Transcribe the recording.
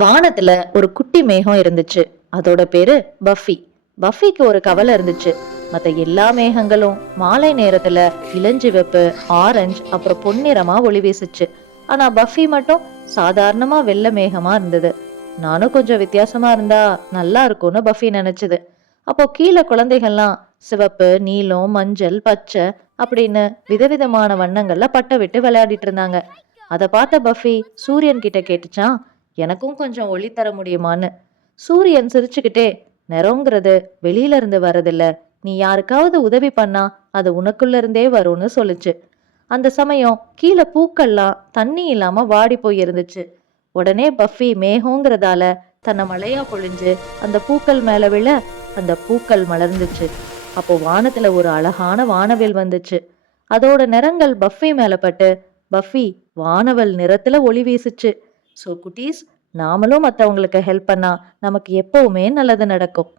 வானத்துல ஒரு குட்டி மேகம் இருந்துச்சு. அதோட பேரு பஃபி. பஃபிக்கு ஒரு கவலை இருந்துச்சு. மத்த எல்லா மேகங்களும் மாலை நேரத்துல இளஞ்சிவப்பு, ஆரஞ்சு அப்புறம் பொன்னிறமா ஒளி வீசுச்சு. ஆனா பஃபி மட்டும் சாதாரணமா வெள்ளை மேகமா இருந்தது. நானும் கொஞ்சம் வித்தியாசமா இருந்தா நல்லா இருக்கும்னு பஃபி நினைச்சது. அப்போ கீழே குழந்தைகள்லாம் சிவப்பு, நீலம், மஞ்சள், பச்சை அப்படின்னு விதவிதமான வண்ணங்கள்ல பட்டை விட்டு விளையாடிட்டு இருந்தாங்க. அதை பார்த்த பஃபி சூரியன் கிட்ட கேட்டுச்சான், எனக்கும் கொஞ்சம் ஒளி தர முடியுமான்னு. சூரியன் சிரிச்சுக்கிட்டே, நிறங்கிறது வெளியில இருந்து வர்றதில்ல, நீ யாருக்காவது உதவி பண்ணா அது உனக்குள்ள இருந்தே வரும்னு சொல்லுச்சு. அந்த சமயம் கீழே பூக்கள்லாம் தண்ணி இல்லாம வாடி போய் இருந்துச்சு. உடனே பஃபி மேகங்கிறதால தன்னை மழையா பொழிஞ்சு அந்த பூக்கள் மேல விழ அந்த பூக்கள் மலர்ந்துச்சு. அப்போ வானத்துல ஒரு அழகான வானவில் வந்துச்சு. அதோட நிறங்கள் பஃபி மேல பட்டு பஃபி வானவல் நிறத்துல ஒளி வீசுச்சு. ஸோ குட்டீஸ், நாமளும் மற்றவங்களுக்கு ஹெல்ப் பண்ணா நமக்கு எப்பவுமே நல்லது நடக்கும்.